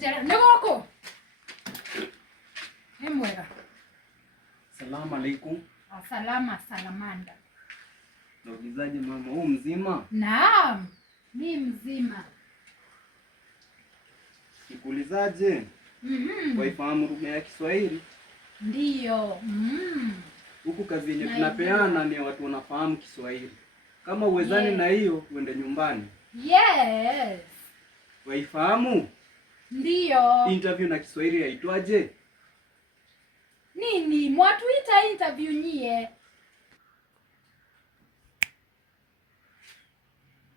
Jana nagoko. Mwega. Salamu alaikum. Salama salamanda. Naulizaje mama, huu mzima? Naam, ni mzima. Nikuulizaje? Waifahamu lugha ya Kiswahili? Ndiyo. Huku kazi yenye tunapeana ni watu wanafahamu Kiswahili. Kama uwezani na hiyo, uende nyumbani. Yes. Waifahamu? Ndiyo. Interview na Kiswahili yaitwaje? Nini? Mwatuita interview nyie?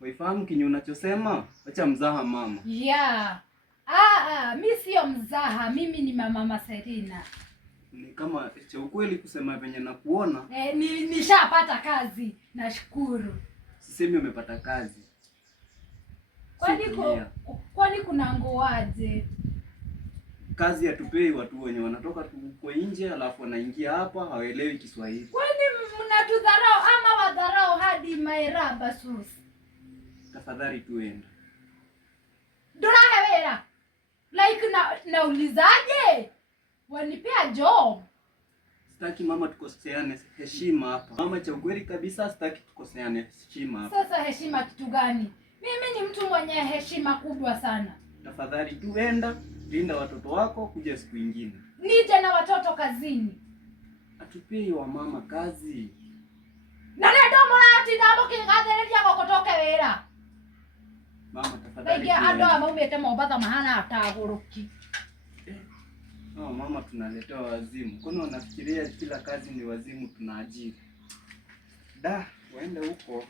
Waifahamu kinyo unachosema? Acha mzaha mama. Yeah. Mimi sio mzaha, mimi ni mama Serina. Ni kama cha ukweli kusema venye nakuona. Nishapata kazi, nashukuru. Sisemi umepata kazi. Kwani kuna ngoaje? Kazi hatupei watu wenye wanatoka tuko nje alafu wanaingia hapa hawaelewi Kiswahili. Kwani mnatudharau ama wadharau hadi maeraba sus? Tafadhali tuenda. Dora hewera. Like naulizaje? Wanipea job. Sitaki mama tukoseane heshima hapa. Mama cha ukweli kabisa sitaki tukoseane heshima hapa. Sasa heshima kitu gani? Mimi ni mtu mwenye heshima kubwa sana. Tafadhali tuenda, linda watoto wako kuja siku nyingine. Nije na watoto kazini. Atupei wa mama kazi. Nani ndo mrati ndabo kingathereria gokotoke wera. Mama tafadhali. Ndio ando amaumete Mombasa mahana ataguruki. Mama tunaletewa wazimu. Kwani wanafikiria kila kazi ni wazimu tunaajiri? Da, waende huko.